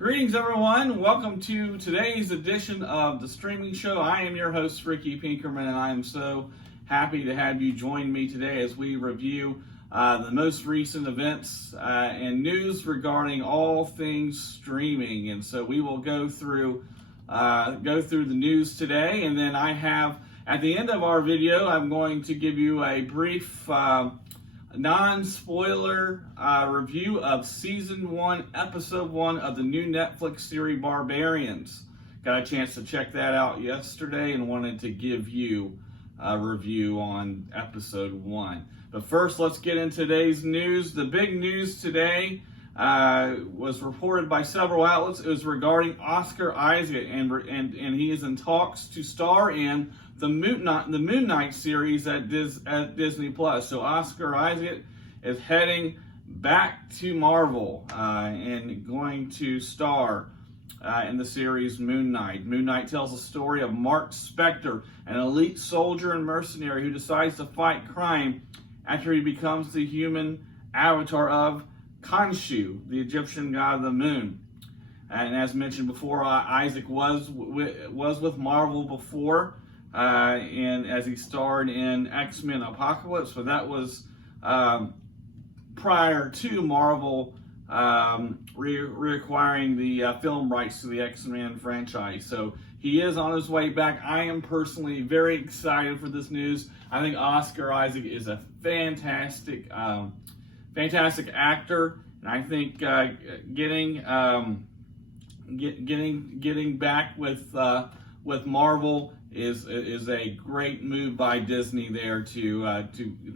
Greetings, everyone. Welcome to today's edition of the streaming show. I am your host, Ricky Pinkerman, and I am so happy to have you join me today as we review the most recent events and news regarding all things streaming. And so we will go through the news today, and then I have at the end of our video, I'm going to give you a brief non-spoiler review of Season 1, Episode 1 of the new Netflix series Barbarians. Got a chance to check that out yesterday and wanted to give you a review on Episode 1. But first, let's get into today's news. The big news today was reported by several outlets. It was regarding Oscar Isaac, and he is in talks to star in the Moon Knight series at Disney Plus. So Oscar Isaac is heading back to Marvel and going to star in the series Moon Knight. Moon Knight tells the story of Mark Spector, an elite soldier and mercenary who decides to fight crime after he becomes the human avatar of Khonshu, the Egyptian god of the moon. And as mentioned before, Isaac was with Marvel before, and as he starred in X-Men Apocalypse, but that was prior to Marvel reacquiring the film rights to the X-Men franchise. So he is on his way back. I am personally very excited for this news. I think Oscar Isaac is a fantastic actor, and I think getting back with Marvel is a great move by Disney there to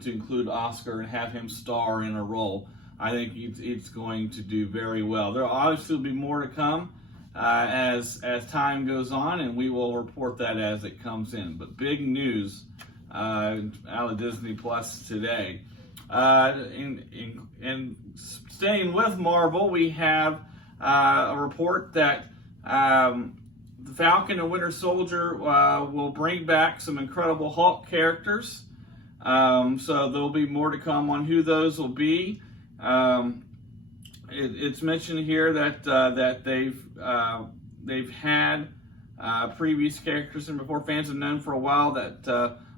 include Oscar and have him star in a role. I think it's going to do very well. There will obviously be more to come as time goes on, and we will report that as it comes in. But big news out of Disney Plus today. And staying with Marvel, we have a report that the Falcon and Winter Soldier will bring back some Incredible Hulk characters. So there'll be more to come on who those will be. It's mentioned here that they've had previous characters and before. Fans have known for a while that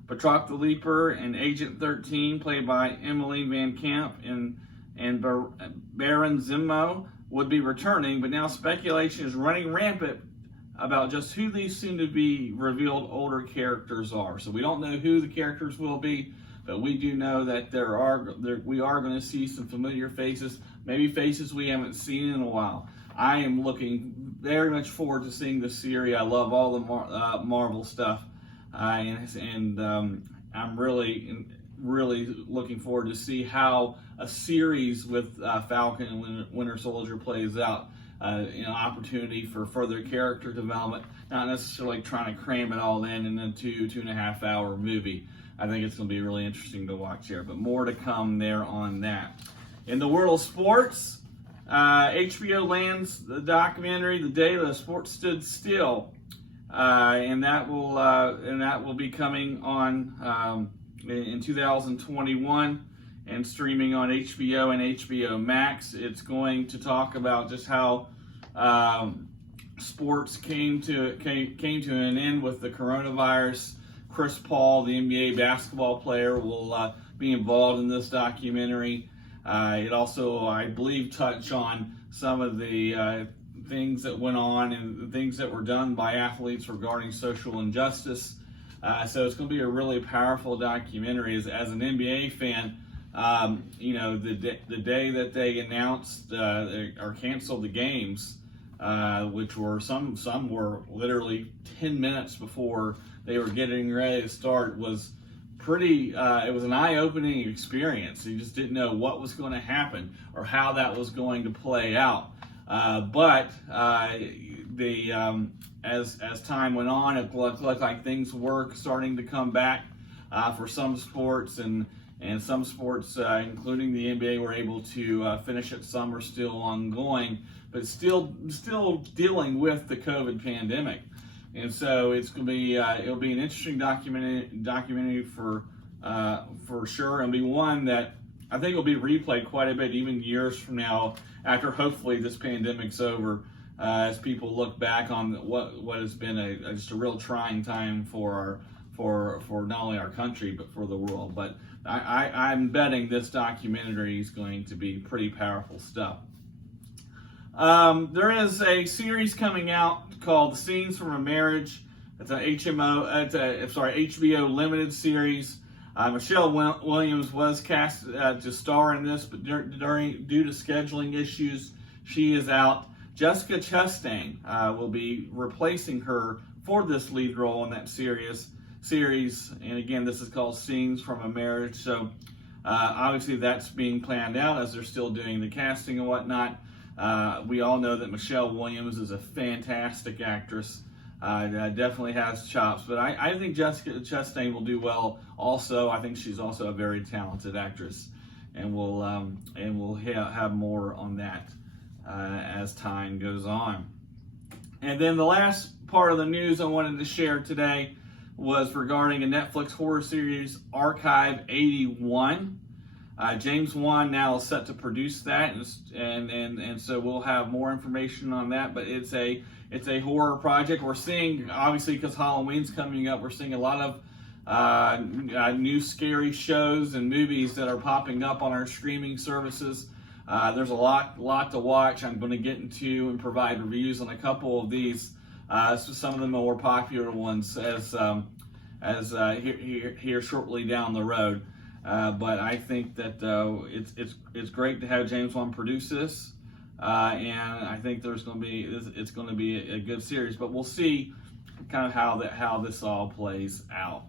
Batroc the Leaper and Agent 13, played by Emily Van Camp, and Baron Zemo would be returning, but now speculation is running rampant about just who these soon-to-be revealed older characters are. So we don't know who the characters will be, but we do know that we are going to see some familiar faces, maybe faces we haven't seen in a while. I am looking very much forward to seeing this series. I love all the Marvel stuff, and I'm really looking forward to see how a series with Falcon and Winter Soldier plays out. Opportunity for further character development, not necessarily trying to cram it all in a 2.5 hour movie. I think it's going to be really interesting to watch here, but more to come there on that. In the world of sports, HBO lands the documentary "The Day the Sport Stood Still," and that will be coming on in 2021 and streaming on HBO and HBO Max. It's going to talk about just how sports came to an end with the coronavirus. Chris Paul, the NBA basketball player, will be involved in this documentary. It also, I believe, touched on some of the things that went on and the things that were done by athletes regarding social injustice. So it's going to be a really powerful documentary. As an NBA fan, the day that they announced or canceled the games, which were some were literally 10 minutes before they were getting ready to start, was pretty. It was an eye-opening experience. You just didn't know what was going to happen or how that was going to play out. But as time went on, it looked like things were starting to come back for some sports, and some sports, including the NBA, were able to finish it. Some are still ongoing, but still dealing with the COVID pandemic. And so it's going to be it'll be an interesting documentary for sure, and be one that I think will be replayed quite a bit, even years from now, after hopefully this pandemic's over. as people look back on what has been just a real trying time for not only our country but for the world. But I'm betting this documentary is going to be pretty powerful stuff. There is a series coming out called Scenes from a Marriage. It's an HBO limited series. Michelle Williams was cast to star in this, but due to scheduling issues, she is out. Jessica Chastain will be replacing her for this lead role in that series. And again, this is called Scenes from a Marriage. So obviously that's being planned out as they're still doing the casting and whatnot. We all know that Michelle Williams is a fantastic actress. Definitely has chops, but I think Jessica Chastain will do well also. I think she's also a very talented actress, and we'll have more on that as time goes on. And then the last part of the news I wanted to share today was regarding a Netflix horror series, Archive 81. James Wan now is set to produce that, and so we'll have more information on that. But it's a horror project. We're seeing, obviously, because Halloween's coming up, we're seeing a lot of new scary shows and movies that are popping up on our streaming services. There's a lot to watch. I'm going to get into and provide reviews on a couple of these. Some of the more popular ones as here shortly down the road. But I think that it's great to have James Wan produce this, and I think it's going to be a good series. But we'll see kind of how this all plays out.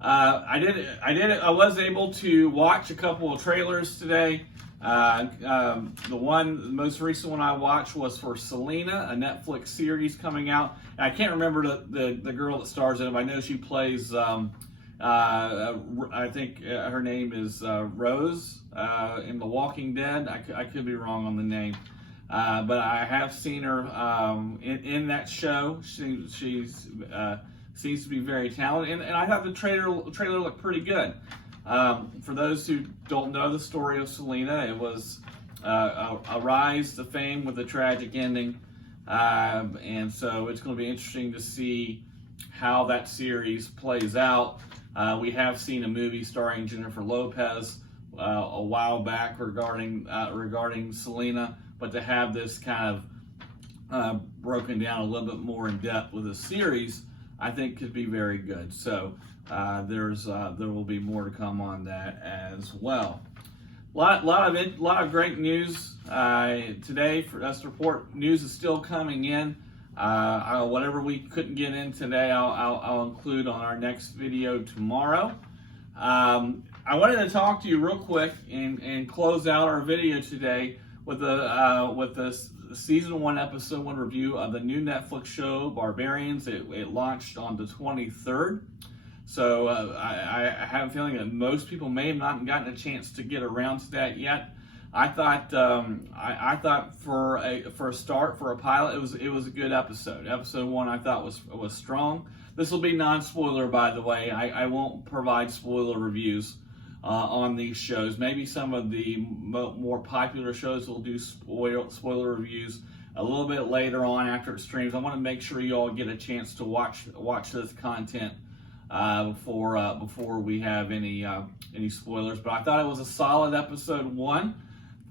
I was able to watch a couple of trailers today. The most recent one I watched was for Selena, a Netflix series coming out. And I can't remember the girl that stars in it. I know she plays. I think her name is Rose in The Walking Dead. I could be wrong on the name, but I have seen her in that show. She seems to be very talented, and I thought the trailer looked pretty good. For those who don't know the story of Selena, it was a rise to fame with a tragic ending, and so it's going to be interesting to see how that series plays out. We have seen a movie starring Jennifer Lopez a while back regarding Selena, but to have this kind of broken down a little bit more in depth with a series, I think could be very good. So there will be more to come on that as well. Lot of great news today for us to report. News is still coming in. Whatever we couldn't get in today, I'll include on our next video tomorrow. I wanted to talk to you real quick and close out our video today with the season 1 episode 1 review of the new Netflix show Barbarians. It launched on the 23rd. So I have a feeling that most people may have not gotten a chance to get around to that yet. I thought for a start, for a pilot, it was a good episode. Episode 1 I thought was strong. This will be non-spoiler, by the way. I won't provide spoiler reviews on these shows. Maybe some of the more popular shows will do spoiler reviews a little bit later on after it streams. I want to make sure you all get a chance to watch this content before we have any spoilers. But I thought it was a solid episode 1.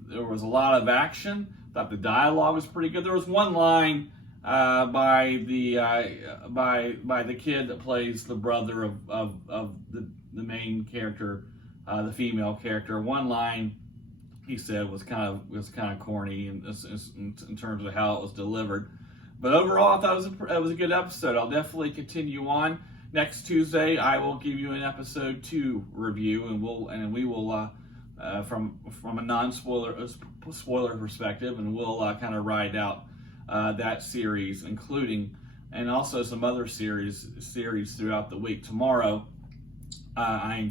There was a lot of action. I thought the dialogue was pretty good. There was one line by the kid that plays the brother of the main character, the female character. One line he said was kind of corny in terms of how it was delivered. But overall, I thought it was a good episode. I'll definitely continue on. Next Tuesday, I will give you an episode 2 review, and we will from a spoiler perspective, and we'll kind of ride out that series, including and also some other series throughout the week. Tomorrow, I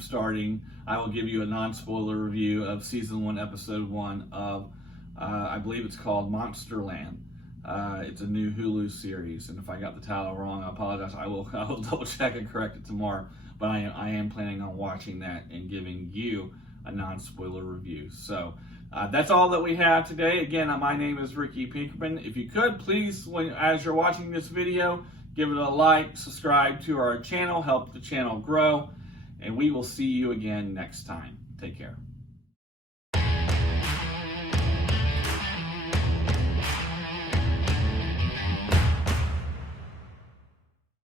will give you a non-spoiler review of season 1, episode 1 of I believe it's called Monsterland. It's a new Hulu series, and if I got the title wrong, I apologize. I will double check and correct it tomorrow. But I am planning on watching that and giving you a non-spoiler review. So That's all that we have today. Again, my name is Ricky Pinkerman. If you could, please, as you're watching this video, give it a like, subscribe to our channel, help the channel grow, and we will see you again next time. Take care.